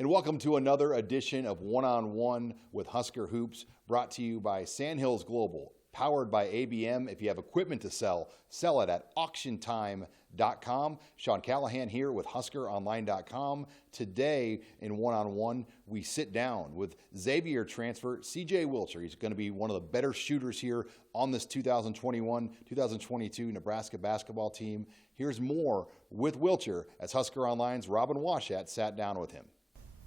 And welcome to another edition of One-on-One with Husker Hoops, brought to you by Sandhills Global, powered by ABM. If you have equipment to sell, sell it at auctiontime.com. Sean Callahan here with HuskerOnline.com. Today in One-on-One, we sit down with Xavier transfer C.J. Wilcher. He's going to be one of the better shooters here on this 2021-2022 Nebraska basketball team. Here's more with Wilcher as Husker Online's Robin Washat sat down with him.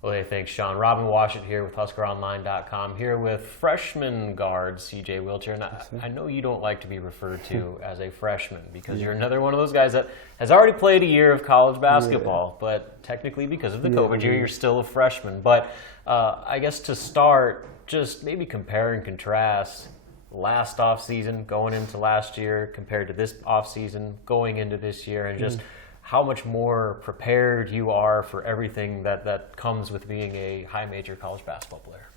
Well, hey, thanks, Sean. Robin Washut here with HuskerOnline.com, here with Freshman Guard C.J. Wilcher. And I know you don't like to be referred to as a freshman because you're another one of those guys that has already played a year of college basketball. But technically, because of the COVID year, you're still a freshman. But I guess to start, just maybe compare and contrast last offseason going into last year compared to this offseason going into this year, and just how much more prepared you are for everything that comes with being a high major college basketball player.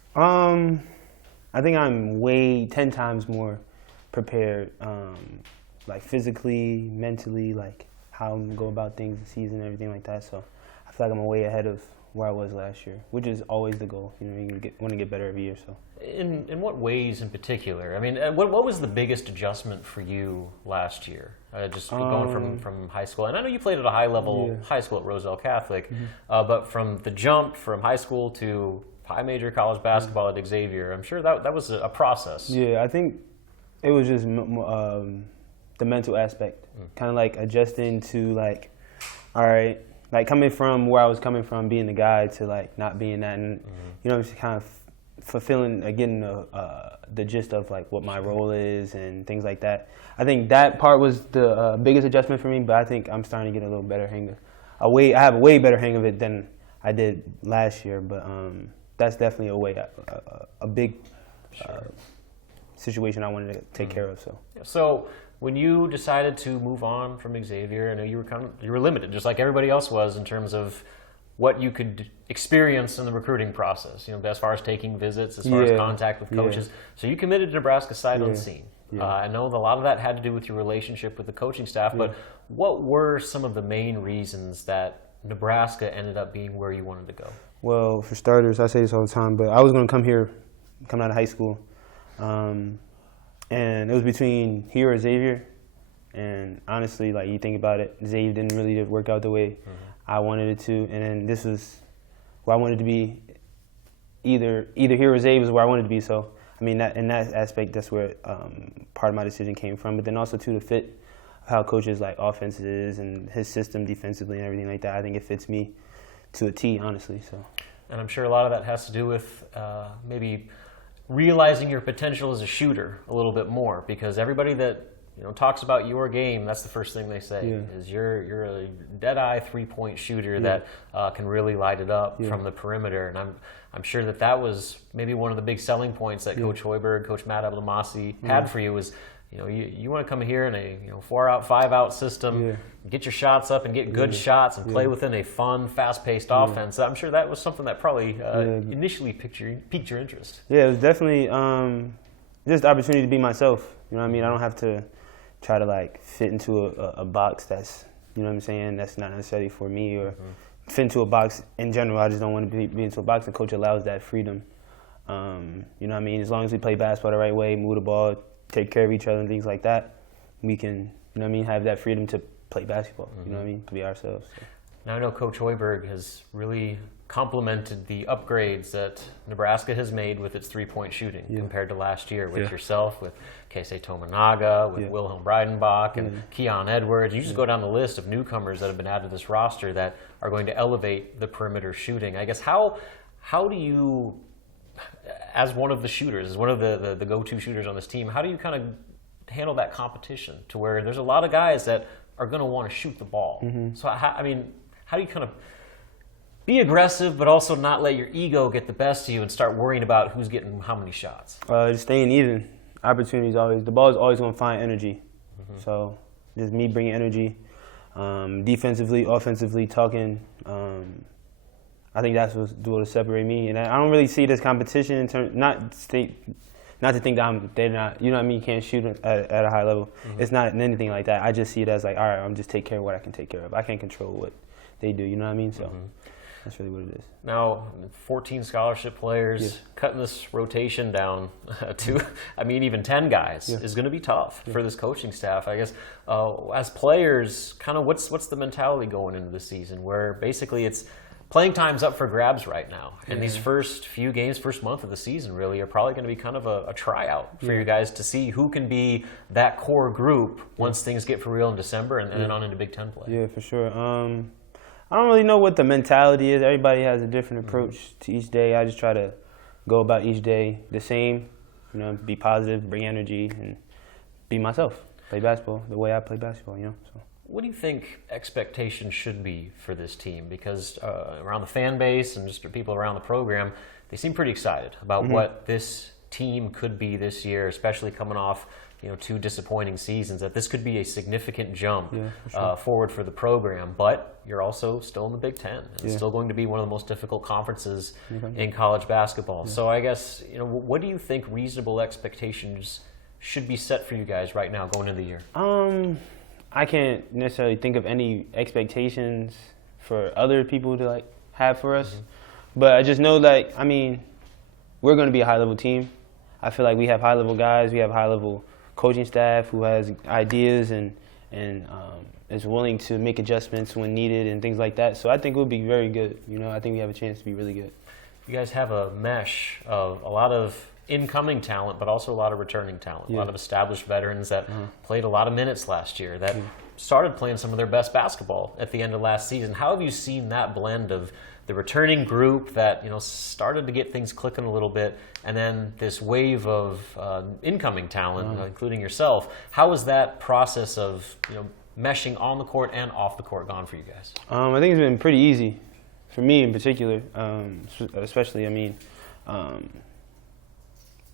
I think I'm 10 times more prepared, like physically, mentally, like how I'm gonna go about things this season and everything like that. So I feel like I'm way ahead of where I was last year, which is always the goal. You know, you want to get better every year. So. In what ways in particular? I mean, what was the biggest adjustment for you last year? Just going from high school, and I know you played at a high level high school at Roselle Catholic, but from the jump from high school to high major college basketball at Xavier, I'm sure that was a process. Yeah, I think it was just the mental aspect, kind of like adjusting to like, all right, like coming from where I was coming from, being the guy to like not being that, and you know, just kind of fulfilling, getting the gist of like what my role is and things like that. I think that part was the biggest adjustment for me, but I think I'm starting to get a little better hang of. I have a way better hang of it than I did last year, but that's definitely a big situation I wanted to take care of. So when you decided to move on from Xavier, I know you were limited, just like everybody else was, in terms of what you could experience in the recruiting process, you know, as far as taking visits, as far as contact with coaches. So you committed to Nebraska sight unseen. I know a lot of that had to do with your relationship with the coaching staff, but what were some of the main reasons that Nebraska ended up being where you wanted to go? Well, for starters, I say this all the time, but I was going to come here, coming out of high school, and it was between here or Xavier. And honestly, like you think about it, Xavier didn't really work out the way I wanted it to, and then this was where I wanted to be. Either here or Xavier was where I wanted to be. So I mean, in that aspect, that's where part of my decision came from. But then also too, the fit of how coaches like offense is and his system defensively and everything like that. I think it fits me to a T, honestly. So. And I'm sure a lot of that has to do with maybe realizing your potential as a shooter a little bit more, because everybody that talks about your game, that's the first thing they say is you're a dead-eye three-point shooter that can really light it up from the perimeter. And I'm sure that was maybe one of the big selling points that Coach Hoiberg, Coach Matt Abdelmassi had for you was, you want to come here in a 4-out, 5-out system, get your shots up and get good shots and play within a fun, fast-paced offense. I'm sure that was something that probably initially piqued your interest. Yeah, it was definitely just the opportunity to be myself. You know what I mean? I don't have to try to like fit into a box that's, you know what I'm saying, that's not necessarily for me, or fit into a box in general. I just don't want to be into a box. The coach allows that freedom. You know what I mean? As long as we play basketball the right way, move the ball, take care of each other and things like that, we can, you know what I mean, have that freedom to play basketball, you know what I mean, to be ourselves. So. Now I know Coach Hoiberg has really complimented the upgrades that Nebraska has made with its three-point shooting compared to last year with yourself, with Keisei Tominaga, with Wilhelm Breidenbach, and Keon Edwards. You just go down the list of newcomers that have been added to this roster that are going to elevate the perimeter shooting. I guess how do you, as one of the shooters, as one of the go-to shooters on this team, how do you kind of handle that competition to where there's a lot of guys that are going to want to shoot the ball? So, how do you kind of be aggressive, but also not let your ego get the best of you and start worrying about who's getting how many shots? Just staying even. Opportunities always. The ball is always going to find energy. So just me bringing energy, defensively, offensively, talking. I think that's what's going to separate me. And I don't really see this competition in terms, not to think that they're not, you know what I mean, can't shoot at a high level. It's not anything like that. I just see it as like, all right, I'm just take care of what I can take care of. I can't control what they do, you know what I mean? So. That's really what it is. Now, 14 scholarship players, cutting this rotation down to, I mean, even 10 guys is going to be tough for this coaching staff. I guess as players, kind of what's the mentality going into the season where basically it's playing time's up for grabs right now. And these first few games, first month of the season really are probably going to be kind of a tryout for you guys to see who can be that core group once things get for real in December and then on into Big Ten play. Yeah, for sure. I don't really know what the mentality is. Everybody has a different approach to each day. I just try to go about each day the same, you know, be positive, bring energy, and be myself. Play basketball the way I play basketball, you know. So. What do you think expectations should be for this team? Because around the fan base and just people around the program, they seem pretty excited about what this team could be this year, especially coming off 2 disappointing seasons, that this could be a significant jump forward for the program. But you're also still in the Big Ten, and it's still going to be one of the most difficult conferences in college basketball. So I guess, what do you think reasonable expectations should be set for you guys right now going into the year? I can't necessarily think of any expectations for other people to have for us, but I just know that we're going to be a high-level team. I feel like we have high-level guys, we have high-level coaching staff who has ideas and is willing to make adjustments when needed and things like that. So I think we'll be very good. I think we have a chance to be really good. You guys have a mesh of a lot of incoming talent, but also a lot of returning talent. A lot of established veterans that played a lot of minutes last year, that started playing some of their best basketball at the end of last season. How have you seen that blend of the returning group that started to get things clicking a little bit, and then this wave of incoming talent, including yourself? How has that process of meshing on the court and off the court gone for you guys? I think it's been pretty easy for me in particular, especially.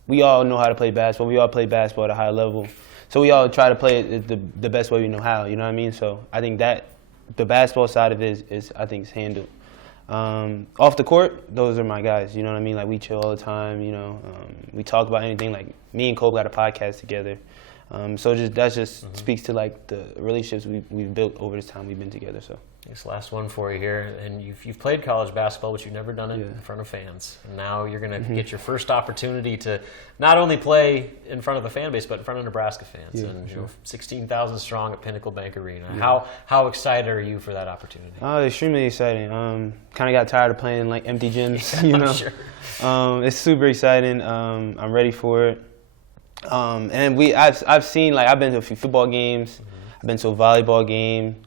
We all know how to play basketball. We all play basketball at a high level. So we all try to play it the best way we know how, you know what I mean? So I think that the basketball side of it is handled. Off the court, those are my guys, you know what I mean? Like, we chill all the time, we talk about anything. Like, me and Cole got a podcast together. So that speaks to the relationships we've built over this time we've been together. So. This last one for you here, and you've played college basketball, but you've never done it in front of fans. And now you're going to get your first opportunity to not only play in front of a fan base, but in front of Nebraska fans. And 16,000 strong at Pinnacle Bank Arena. How excited are you for that opportunity? Extremely exciting. Kind of got tired of playing in empty gyms, Sure. It's super exciting. I'm ready for it. And I've seen, I've been to a few football games. I've been to a volleyball game.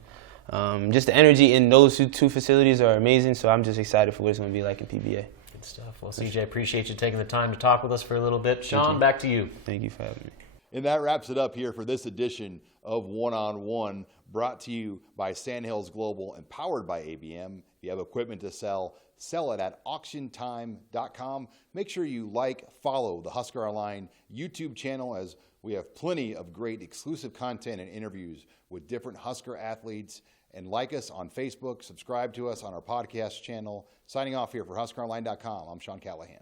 Just the energy in those two facilities are amazing, so I'm just excited for what it's going to be like in PBA. Good stuff. Well, CJ, appreciate you taking the time to talk with us for a little bit. Sean, back to you. Thank you for having me. And that wraps it up here for this edition of One-on-One, brought to you by Sandhills Global and powered by ABM. If you have equipment to sell it at auctiontime.com. Make sure you follow the HuskerOnline YouTube channel, as we have plenty of great exclusive content and interviews with different Husker athletes. And like us on Facebook, subscribe to us on our podcast channel. Signing off here for HuskerOnline.com, I'm Sean Callahan.